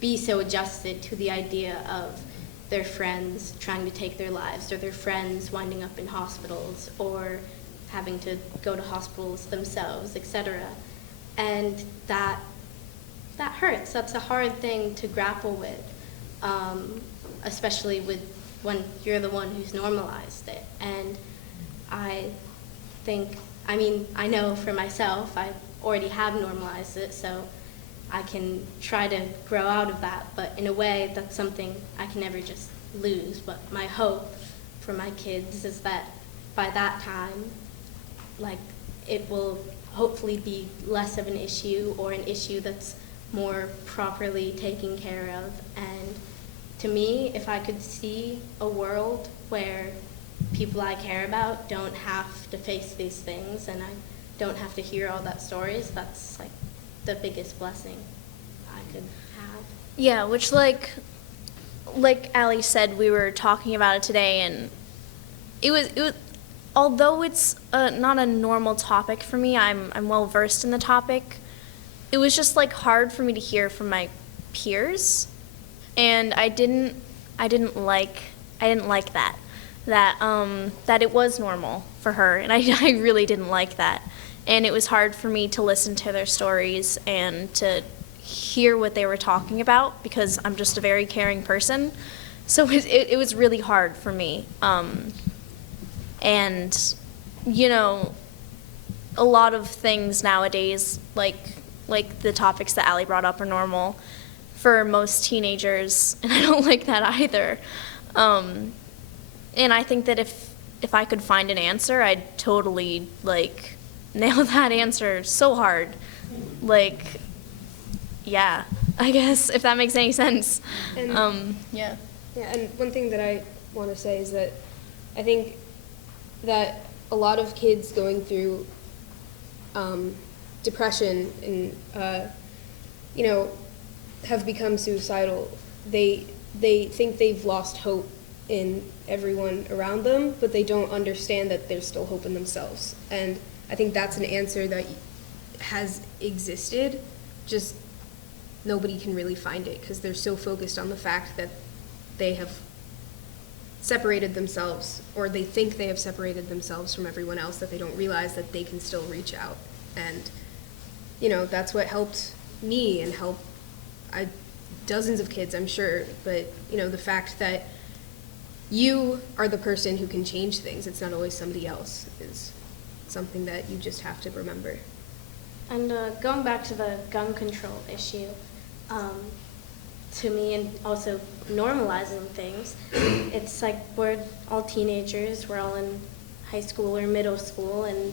be so adjusted to the idea of their friends trying to take their lives, or their friends winding up in hospitals, or having to go to hospitals themselves, etc. And that hurts. That's a hard thing to grapple with, especially when you're the one who's normalized it. And I know for myself, I already have normalized it, so I can try to grow out of that, but in a way, that's something I can never just lose. But my hope for my kids is that by that time, it will hopefully be less of an issue, or an issue that's more properly taken care of. And to me, if I could see a world where people I care about don't have to face these things, and I don't have to hear all that stories, that's the biggest blessing I could have. Yeah, which like Allie said, we were talking about it today, and it was although it's not a normal topic for me, I'm well versed in the topic. It was just hard for me to hear from my peers, and I didn't like that it was normal for her, and I really didn't like that. And it was hard for me to listen to their stories and to hear what they were talking about, because I'm just a very caring person. So it was really hard for me. And, a lot of things nowadays, like the topics that Allie brought up, are normal for most teenagers, and I don't like that either. And I think that if I could find an answer, I'd totally like nail that answer so hard. Like, yeah, I guess, if that makes any sense. And, yeah. Yeah, and one thing that I want to say is that I think that a lot of kids going through depression and, have become suicidal. They think they've lost hope in everyone around them, but they don't understand that there's still hope in themselves. And I think that's an answer that has existed, just nobody can really find it because they're so focused on the fact that they have separated themselves, or they think they have separated themselves from everyone else, that they don't realize that they can still reach out. And, that's what helped me and helped dozens of kids, I'm sure. But, the fact that you are the person who can change things, it's not always somebody else, is something that you just have to remember. And going back to the gun control issue, to me, and also normalizing things, it's like we're all teenagers, we're all in high school or middle school, and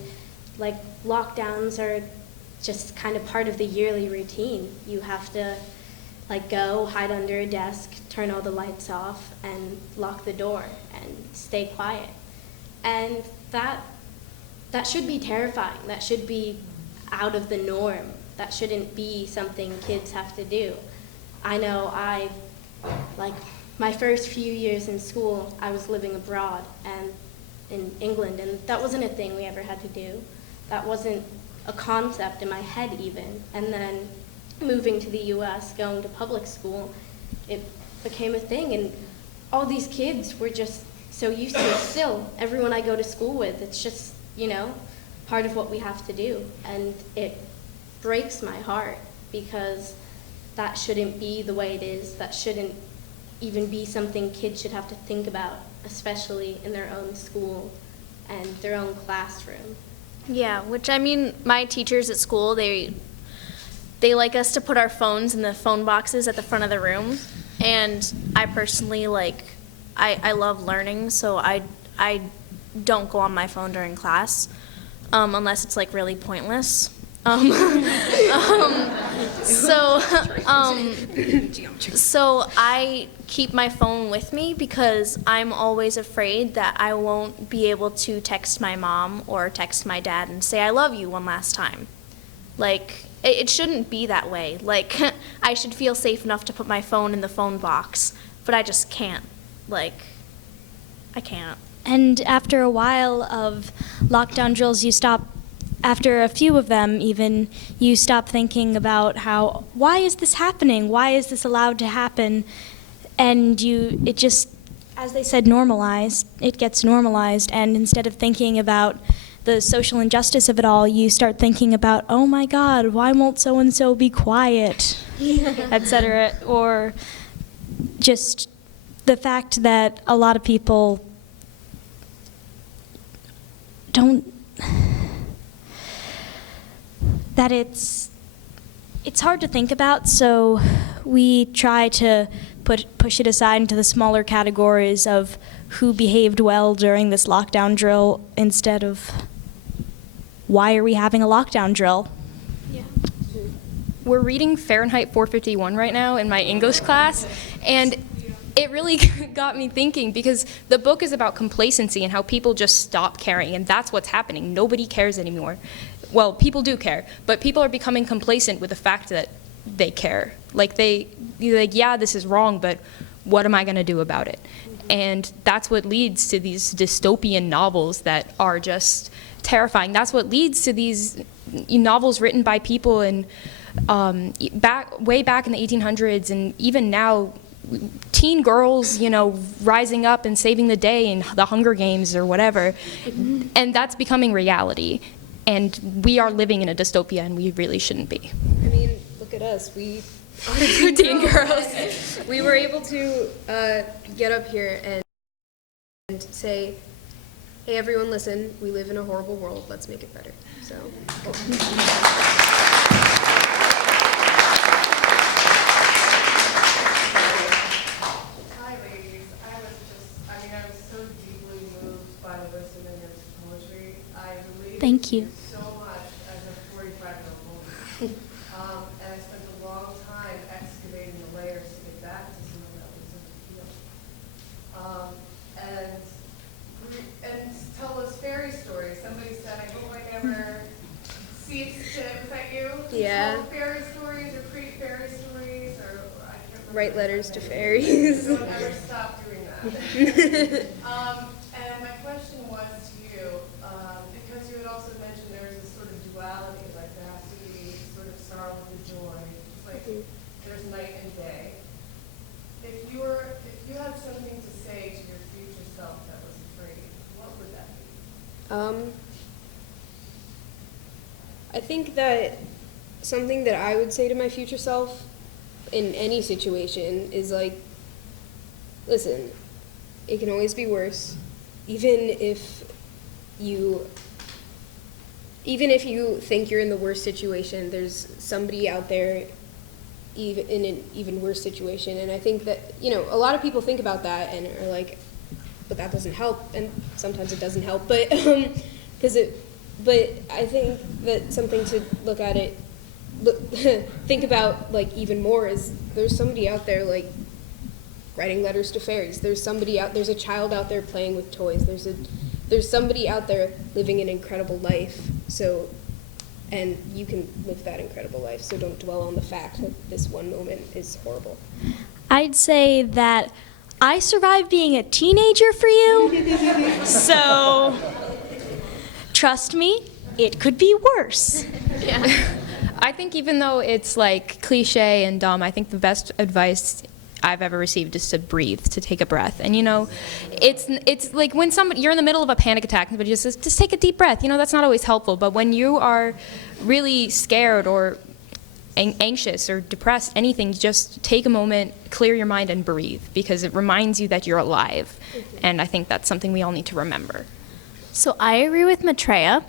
like lockdowns are just kind of part of the yearly routine. You have to like go hide under a desk, turn all the lights off, and lock the door and stay quiet. And that should be terrifying. That should be out of the norm. That shouldn't be something kids have to do. I know my first few years in school, I was living abroad and in England, and that wasn't a thing we ever had to do. That wasn't a concept in my head even. And then moving to the US, going to public school, it became a thing, and all these kids were just so used to it still. Everyone I go to school with, it's just, part of what we have to do. And it breaks my heart because that shouldn't be the way it is. That shouldn't even be something kids should have to think about, especially in their own school and their own classroom. Yeah, which I mean, my teachers at school, they like us to put our phones in the phone boxes at the front of the room. And I personally, I love learning, so I don't go on my phone during class, unless it's really pointless. So I keep my phone with me because I'm always afraid that I won't be able to text my mom or text my dad and say I love you one last time. It shouldn't be that way. I should feel safe enough to put my phone in the phone box, but I just can't. I can't. And after a while of lockdown drills, after a few of them even, you stop thinking about why is this happening? Why is this allowed to happen? And it just, as they said, it gets normalized. And instead of thinking about the social injustice of it all, you start thinking about, oh my God, why won't so-and-so be quiet, etc. Or just the fact that a lot of people that it's hard to think about, so we try to push it aside into the smaller categories of who behaved well during this lockdown drill instead of why are we having a lockdown drill? We're reading Fahrenheit 451 right now in my English class, and it really got me thinking because the book is about complacency and how people just stop caring, and that's what's happening. Nobody cares anymore. Well, people do care, but people are becoming complacent with the fact that they care. Yeah, this is wrong, but what am I going to do about it? And that's what leads to these dystopian novels that are just terrifying. That's what leads to these novels written by people way back in the 1800s, and even now, teen girls, rising up and saving the day in the Hunger Games or whatever. And that's becoming reality. And we are living in a dystopia, and we really shouldn't be. I mean, look at us. We are teen girls. We were able to get up here and say, hey, everyone, listen, we live in a horrible world. Let's make it better. So. Hi, ladies. I was so deeply moved by the wisdom in your poetry. I related Thank to you. so much as a 45-year-old woman. And I spent a long time excavating the layers to get back to some of that wisdom to feel. And tell us fairy stories. Somebody said, I hope I never see it. Was that you? Yeah. Tell fairy stories or create fairy stories, or I can't remember. Write letters to fairies. Don't ever stop doing that. And my question was to you, because you had also mentioned there's this sort of duality, like there has to be sort of sorrow and joy, just like there's night and day. If you had something to say to your future self that was afraid, what would that be? I think that something that I would say to my future self in any situation is like, listen, it can always be worse. Even if you think you're in the worst situation, there's somebody out there even in an even worse situation. And I think that, a lot of people think about that and are like, but that doesn't help. And sometimes it doesn't help, but but I think that something to look at it, think about like even more is there's somebody out there like writing letters to fairies. There's a child out there playing with toys. There's somebody out there living an incredible life. So, and you can live that incredible life. So don't dwell on the fact that this one moment is horrible. I'd say that I survived being a teenager for you, so trust me, it could be worse. Yeah. I think even though it's like cliche and dumb, I think the best advice I've ever received is to breathe, to take a breath. And it's like when you're in the middle of a panic attack and somebody just says, just take a deep breath. That's not always helpful. But when you are really scared or anxious or depressed, anything, just take a moment, clear your mind, and breathe, because it reminds you that you're alive. And I think that's something we all need to remember. So I agree with Maitreya,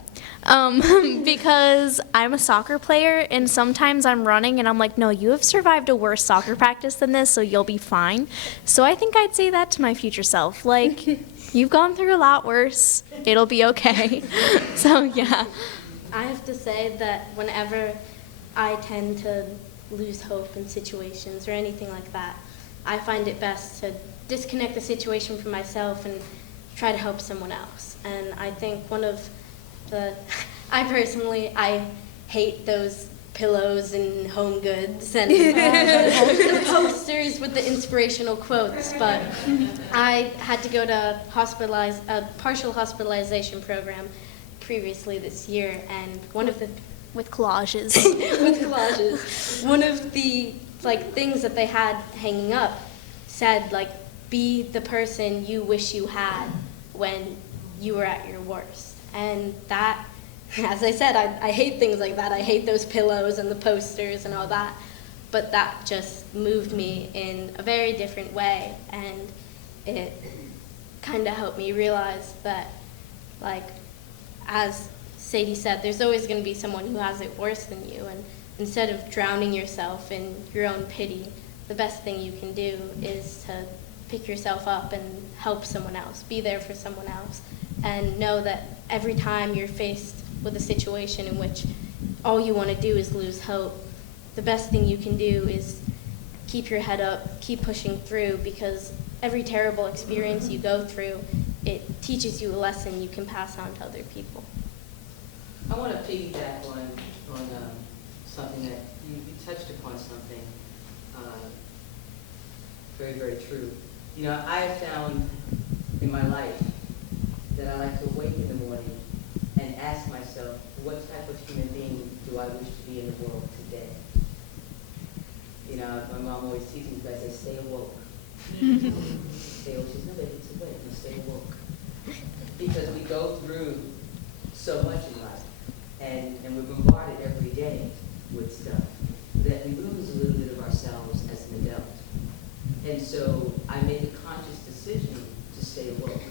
because I'm a soccer player, and sometimes I'm running and I'm like, no, you have survived a worse soccer practice than this, so you'll be fine. So I think I'd say that to my future self, like, you've gone through a lot worse, it'll be okay. So yeah. I have to say that whenever I tend to lose hope in situations or anything like that, I find it best to disconnect the situation from myself and try to help someone else. And I think I hate those pillows and home goods and the posters with the inspirational quotes, but I had to go to a partial hospitalization program previously this year, and with collages. One of the things that they had hanging up said be the person you wish you had when you were at your worst. And that, as I said, I hate things like that. I hate those pillows and the posters and all that. But that just moved me in a very different way, and it kind of helped me realize that, as Sadie said, there's always going to be someone who has it worse than you, and instead of drowning yourself in your own pity, the best thing you can do is to pick yourself up and help someone else, be there for someone else, and know that every time you're faced with a situation in which all you want to do is lose hope, the best thing you can do is keep your head up, keep pushing through, because every terrible experience you go through, it teaches you a lesson you can pass on to other people. I want to piggyback on something that you touched upon, something very, very true. I have found in my life that I like to wake in the morning and ask myself, what type of human being do I wish to be in the world today? My mom always teaches me, I say, stay awoke. Stay awoke. She says, no, baby, it's awake. You stay awoke. Because we go through so much in life, and we're bombarded every day with stuff, that we lose a little bit of ourselves as an adult. And so I make a conscious decision to stay awoke.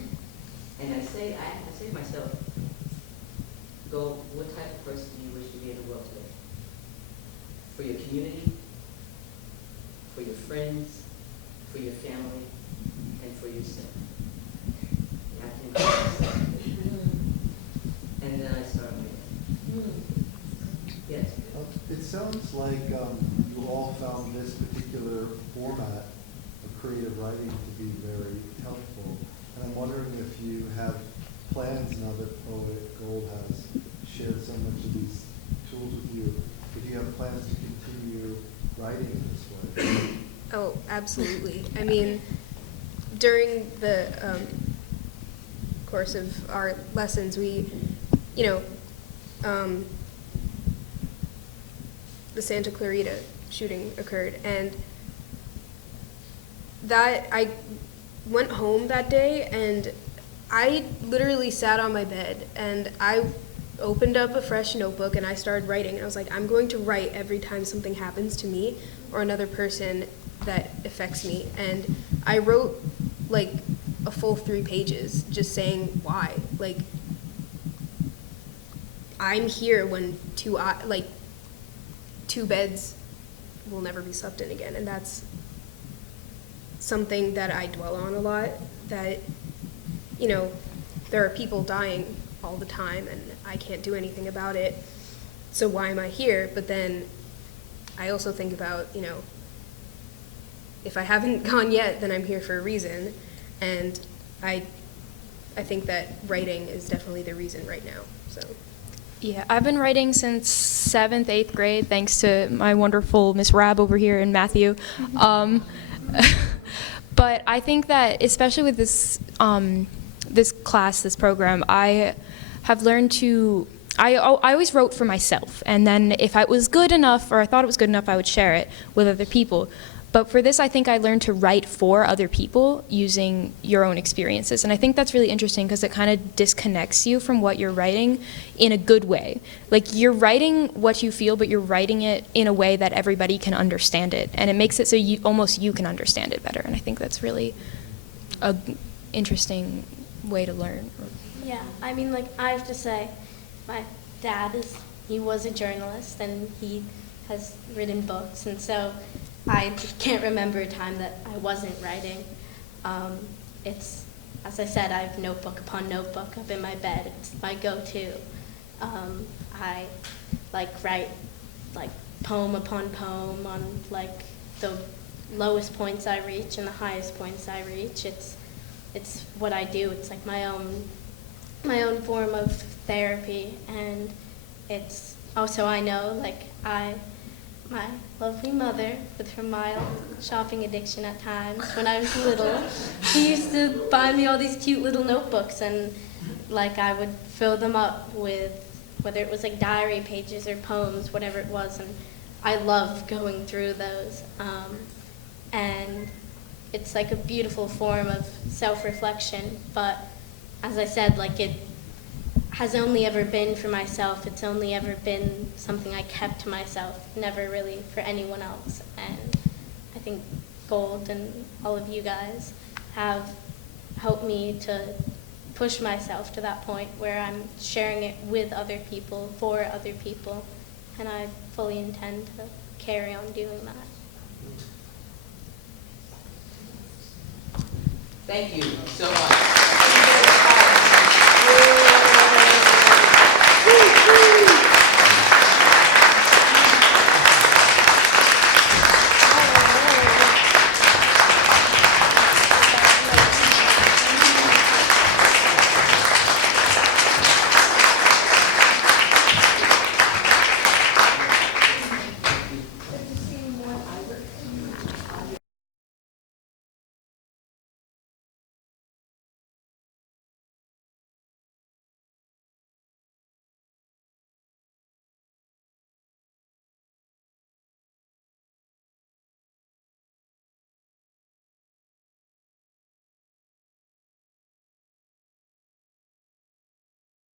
And I say to myself, what type of person you wish to be in the world today? For your community, for your friends, for your family, and for yourself. I can and then I start with yes. It sounds like you all found this particular format of creative writing to be very helpful. And I'm wondering if you have plans now that Poet Gold has shared so much of these tools with you, if you have plans to continue writing in this way. Oh, absolutely. I mean, during the course of our lessons, we, the Santa Clarita shooting occurred, and that I went home that day, and I literally sat on my bed, and I opened up a fresh notebook, and I started writing. And I was like, I'm going to write every time something happens to me or another person that affects me. And I wrote like a full 3 pages just saying why. Like, I'm here when two beds will never be slept in again. And that's something that I dwell on a lot, that, there are people dying all the time and I can't do anything about it. So why am I here? But then I also think about, if I haven't gone yet, then I'm here for a reason. And I think that writing is definitely the reason right now. So. Yeah, I've been writing since 7th, 8th grade, thanks to my wonderful Miss Rab over here and Matthew. But I think that, especially with this this class, this program, I have learned to, I always wrote for myself, and then if I was good enough, or I thought it was good enough, I would share it with other people. But for this, I think I learned to write for other people using your own experiences. And I think that's really interesting because it kind of disconnects you from what you're writing in a good way. Like, you're writing what you feel, but you're writing it in a way that everybody can understand it. And it makes it so you can understand it better. And I think that's really a interesting way to learn. Yeah, I mean, like, I have to say, my dad he was a journalist and he has written books, and so I can't remember a time that I wasn't writing. It's, as I said, I have notebook upon notebook up in my bed. It's my go-to. I write poem upon poem on the lowest points I reach and the highest points I reach. It's what I do. It's like my own form of therapy, and it's also, I know, my lovely mother, with her mild shopping addiction at times, when I was little, she used to buy me all these cute little notebooks, and I would fill them up with, whether it was diary pages or poems, whatever it was, and I love going through those. And it's a beautiful form of self-reflection, but as I said, it has only ever been for myself. It's only ever been something I kept to myself, never really for anyone else. And I think Gold and all of you guys have helped me to push myself to that point where I'm sharing it with other people, for other people, and I fully intend to carry on doing that. Thank you so much.